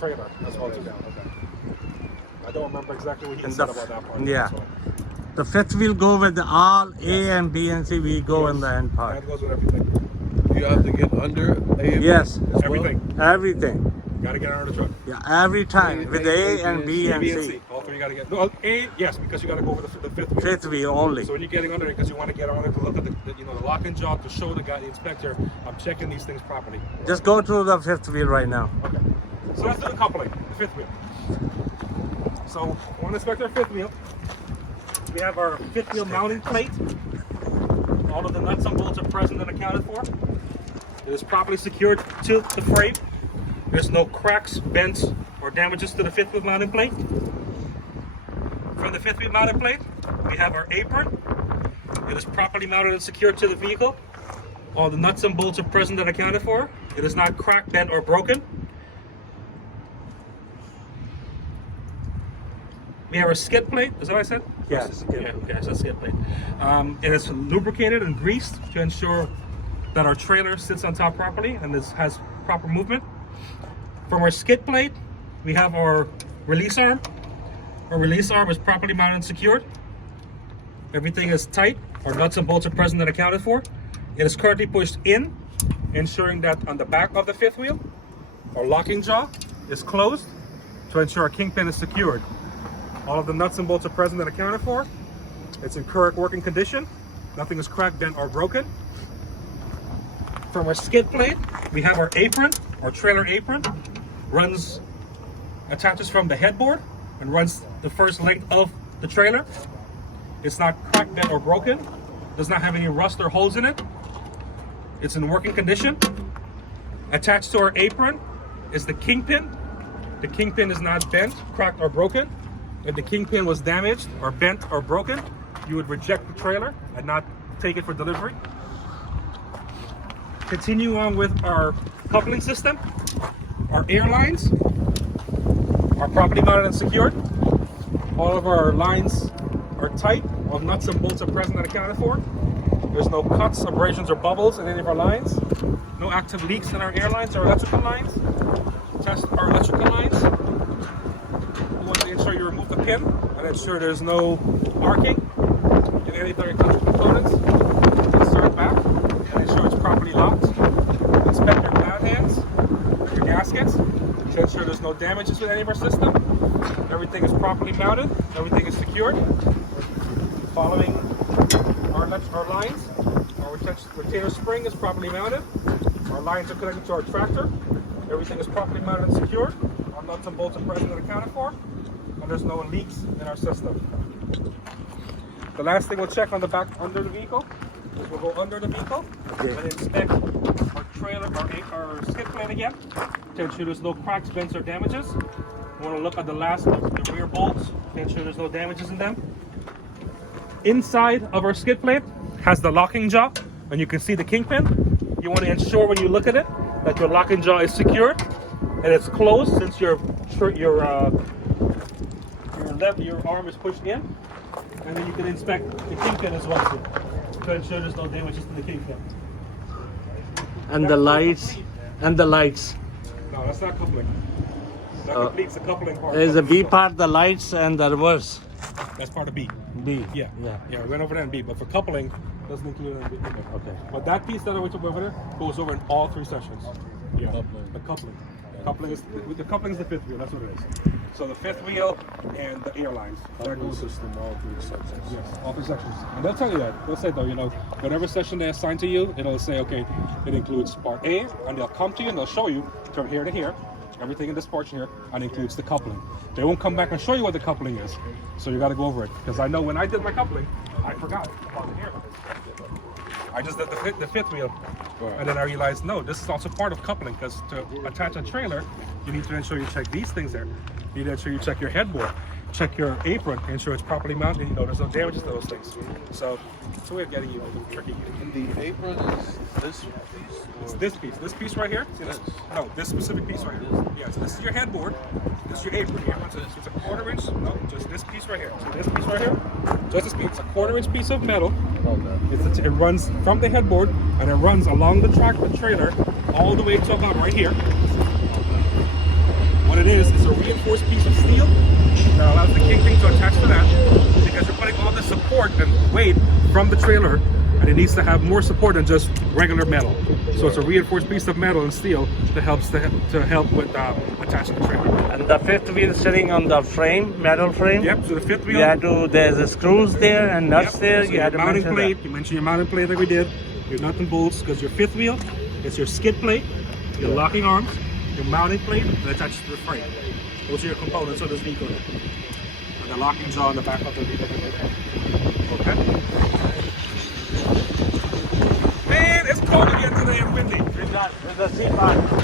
trailer as well too. Okay. I don't remember exactly what he And said the- about that part. yeah. So, The fifth wheel go with the all A Yes. and B and C. We go in the end part. that goes with everything. You have to get under A and B Yes. as well? Everything. Everything. Got to get out of the truck. Yeah, every time with the A and B and B and C. C. All three got to get. No, A, yes, because you got to go over the fifth wheel. Fifth wheel only. So when you're getting under it, because you want to get on it to look at the the lock and jaw to show the guy, the inspector, I'm checking these things properly. Just go through the fifth wheel right now. Okay. So let's do the coupling, the fifth wheel. So on the inspector fifth wheel, we have our fifth wheel mounting plate. All of the nuts and bolts are present and accounted for. It is properly secured to the frame. There's no cracks, bends, or damages to the fifth wheel mounting plate. From the fifth wheel mounting plate, we have our apron. It is properly mounted and secured to the vehicle. All the nuts and bolts are present and accounted for. It is not cracked, bent, or broken. We have our skid plate. Is that what I said? Yes. Yeah, okay, so skid plate. It is lubricated and greased to ensure that our trailer sits on top properly and this has proper movement. From our skid plate, we have our release arm. Our release arm is properly mounted and secured. Everything is tight. Our nuts and bolts are present and accounted for. It is currently pushed in, ensuring that on the back of the fifth wheel, our locking jaw is closed to ensure our kingpin is secured. All of the nuts and bolts are present and accounted for. It's in current working condition. Nothing is cracked, bent, or broken. From our skid plate, we have our apron, our trailer apron, attaches from the headboard and runs the first length of the trailer. It's not cracked, bent, or broken. Does not have any rust or holes in it. It's in working condition. Attached to our apron is the kingpin. The kingpin is not bent, cracked, or broken. If the kingpin was damaged or bent or broken, you would reject the trailer and not take it for delivery. Continue on with our coupling system. Our air lines are properly mounted and secured. All of our lines are tight. All nuts and bolts are present and accounted for. There's no cuts, abrasions, or bubbles in any of our lines. No active leaks in our air lines or electrical lines. Test our electrical lines. You want to ensure you remove the pin and ensure there's no arcing in any of the electrical components. Insert back and ensure it's properly locked. Inspect your pad hands, your gaskets, to ensure there's no damages with any of our system. Everything is properly mounted. Everything is secured. Following our lines, our retainer spring is properly mounted. Our lines are connected to our tractor. Everything is properly mounted and secured. Our nuts and bolts are present and accounted for. And there's no leaks in our system. The last thing we'll check on the back under the vehicle is we'll go under the vehicle and inspect our trailer, our skid plate again to ensure there's no cracks, bends, or damages. We want to look at the last of the rear bolts to ensure there's no damages in them. Inside of our skid plate has the locking jaw, and you can see the kingpin. You want to ensure when you look at it that your locking jaw is secured and it's closed since your arm is pushed in, and then you can inspect the kingpin as well too, to ensure there's no damages to the kingpin. And the lights. And the lights. No, that's not coupling. That completes the coupling part. There's a B part, the lights, and the reverse. That's part of B. B. Yeah, we went over there in B, but for coupling, doesn't include it in B. Okay. But that piece that we took over there goes over in all three sessions. Yeah, the coupling. Coupling is the fifth wheel. That's what it is. So the fifth wheel and the airlines. Coupling system, all three sections. Yes, all three sections. And they'll tell you that. They'll say though, whatever session they assign to you, it'll say, okay, it includes part A, and they'll come to you and they'll show you from here to here, everything in this portion here, and includes the coupling. They won't come back and show you what the coupling is. So you got to go over it. Because I know when I did my coupling, I forgot about the airline. I just did the fifth wheel. Right. And then I realized, no, this is also part of coupling, because to attach a trailer, you need to ensure you check these things there. You need to ensure you check your headboard, check your apron, ensure it's properly mounted, there's no damages to those things. So it's a way of getting you tricky. And the apron is this piece? It's this piece. This piece right here? See this? No, this specific piece right here. Yeah, so this is your headboard. This is your apron here. It's a 1/4 inch. No, just this piece right here. So this piece right here? Just this piece. It's a 1/4 inch piece of metal. Okay. It runs from the headboard and it runs along the track of the trailer all the way to about right here. What it is, it's a reinforced piece of steel that allows the kingpin to attach to that, because you're putting all the support and weight from the trailer, and it needs to have more support than just regular metal. So it's a reinforced piece of metal and steel that helps to help with attaching the trailer. And the fifth wheel sitting on the frame, metal frame. Yep. So the fifth wheel. You had to. There's a screws there and nuts Yep. there. So You had your to mounting mention plate. that. You mentioned your mounting plate that we did. Your nut and bolts, because your fifth wheel, it's your skid plate, your locking arms, your mounting plate that attaches to the frame. Those are your components of this vehicle. And the locking jaw on the back of the vehicle. Okay. Man, it's cold again today and windy. With the seat back.